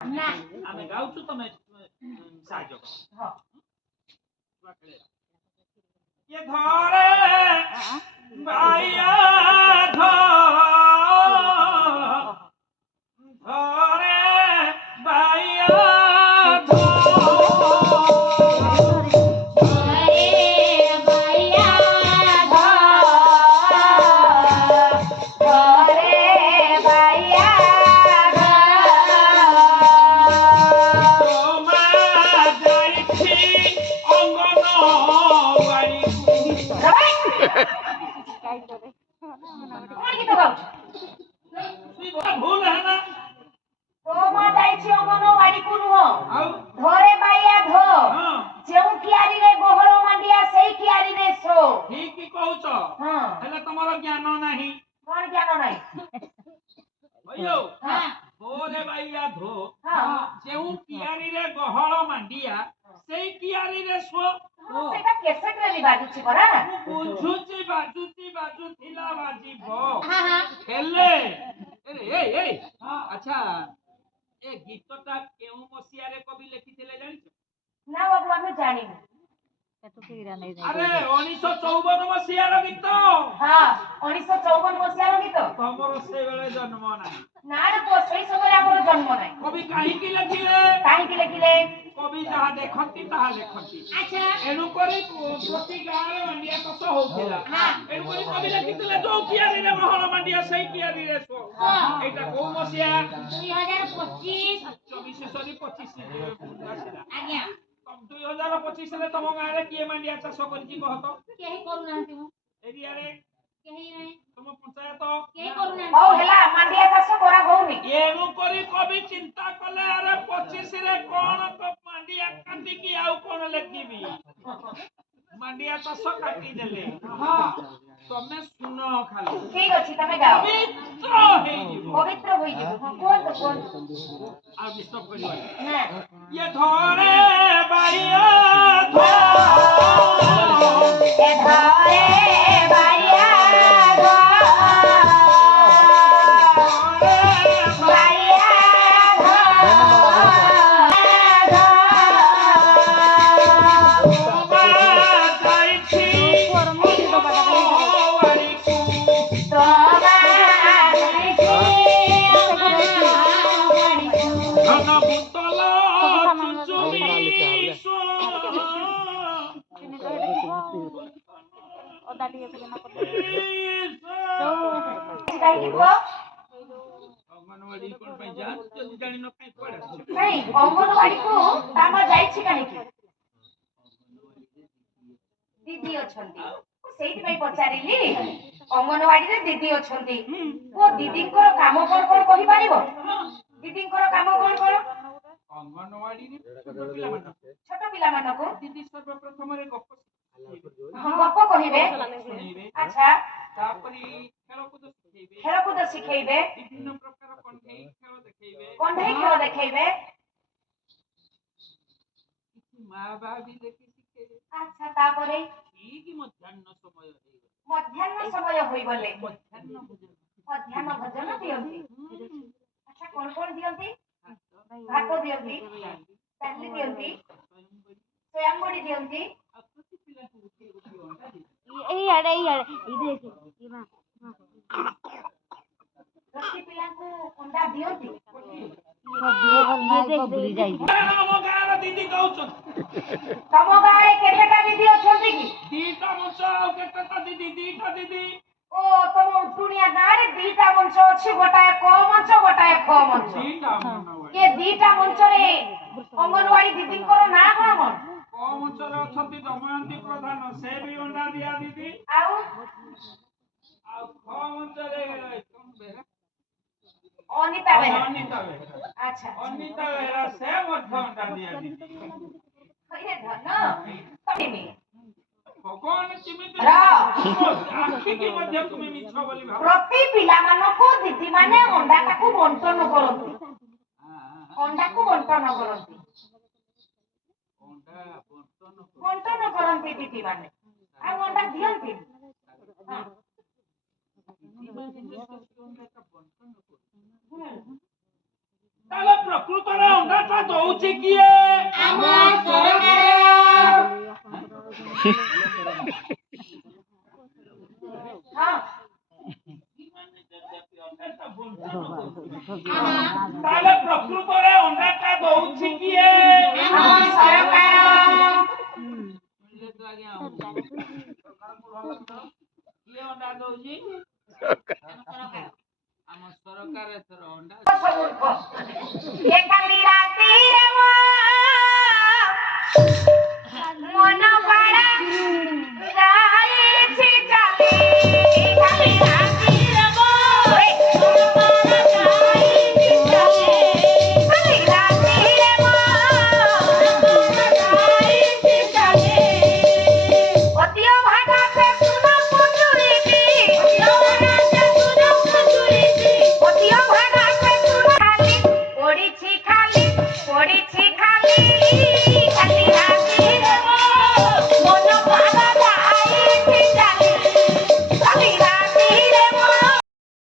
ନା ଆମେ ଗାଉଛୁ ତମେ ସାହାଯ୍ୟ କର। ହଁ ये धरे बाया धरे बाया भूल है ना तो मा जाइछि अंगनवाड़ी को नुह धरे बाया धो जेउ कियारी रे गोहळ मांडिया सेई कियारी रे सो ठीक की कहूछ हां हेले तमरो ज्ञान नाही कोन ज्ञान नाही भइयो हां धरे बाया धो हां जेउ कियारी रे गोहळ मांडिया सेई कियारी रे सो सेटा केसेट रे बाजुछि परा बुझुछि बाजुथिला बाजिबो हां हां हेले ए अच्छा ए गीतटा केउ मसिया रे कवि लिखिथिले जानिछ ना बाबू हमें जानिनु अरे 1954 मसिया रो गीत हां 1954 मसिया रो गीत तमरो से बेले जन्म नाही ना रे को सेई समय हमर जन्म नाही कवि काहे की लिखिले कवि जहा देखंती ताहा लेखंती अच्छा एनु करे प्रति गारे मंडिया कस होथिला एनु करे कवि लिखिथिले जो कियारी रे महल मंडिया सही कियारी रे सो एटा को मसिया 2025 24 सरी 25 आसिला आज्ञा 2025 रे तम गारे किए मंडिया चाष करछि कहत केही करू नांती मु एरिया रे केही नाही तम पंचायत केही करू नांती हो हेला मंडिया चाष करा होउनी एनु करी कवि चिंता कले अरे 25 रे कोन मंडिया काटी की आउ कोन लेखिबी मंडिया चाष काटी देले हां तमे सुनो खाली ठीक अछि तमे गाओ पवित्र होई जीवो कोन तो कोन आ डिस्टर्ब करियो ना ये धरे बाया धो ए धरे बाया धो बाया धो अंगनवाड़ी कोन पे जा जल्दी जानि न काई पड़े नहीं अंगनवाड़ी को तामा जाइछि काहे की दीदी अछंती सेहित पई पचारिली अंगनवाड़ी रे दीदी अछंती वो दीदी को काम कोन कोन कहि पारिबो दीदी को काम कोन कोन अंगनवाड़ी रे छोट पिला मानको दीदी सर्वप्रथम रे गप गप कहिबे अच्छा तापरी खेलकूद सिखेइबे विभिन्न प्रकार कंठेई खेल देखेइबे मां बाबी देखि सिखेइबे अच्छा तापरे ठीक मध्याह्न समय होई गले मध्याह्न भोजन दियंती अच्छा कोन कोन दियंती भात दियंती दाली दियंती स्वयं बड़ी दियंती এই আড়ে ইদে ইমা प्रति पिला को अंडा दियंती भूली जाई हम गार दीदी कहउछ तम गारे केतेटा दीदी अछंती की दीटा मंच केतेटा दीदी ओ तम दुनिया गारे दीटा मंच अछि गोटाए क मंच गोटाए ख मंच दीटा अंगनवाड़ी ये दीटा मंच रे अंगनवाड़ी दीदी को ना कोन क मंच रे अछंती दमयंती प्रधान से भी अंडा दिया दीदी आउ ख मंच रे तुम बेरा अनिता बेरा अच्छा अनिता बेरा से मध्य अंडा दिया दीदी कहिरे धन तमे भगवान चिमित आखि की मध्य तुम मिछ बोली भाव प्रति पिला मानको दीदी माने अंडा ताकू बंटन करंती अंडा को बंटन करंती बंटन करंती दीदी माने आ अंडा दियंती ताले प्रकृत रे ଦଉଛି କିଏ? ଆମ ସରକାର। ହଁ ତାହେଲେ ପ୍ରକୃତରେ ଅଣ୍ଡାଟା ଦଉଛି କିଏ? ଆମ ସରକାର। କିଏ ଅଣ୍ଡା ଦଉଛି? ଆମ ସରକାର ଏଥର ଅଣ୍ଡା ଏ କାଲି ରାତିରେ ମନ ପାଡ଼ା ଯାଇଛି ଚାଲି। କାଲି ରାତିରେ ମନ ପାଡ଼ା ଯାଇଛି ଚାଲି। କାଲି ରାତିରେ ମନ ପାଡ଼ା ଯାଇଛି ଚାଲି। ଅତିୟ ଭାଗା ସେ ସୁନ ପୁଚୁରିଛି। ଅତିୟ ଭାଗା ସେ ସୁନ ପୁଚୁରିଛି। ଅତିୟ ଭାଗା ସେ ସୁନ ଖାଲି ପଡ଼ିଛି ଖାଲି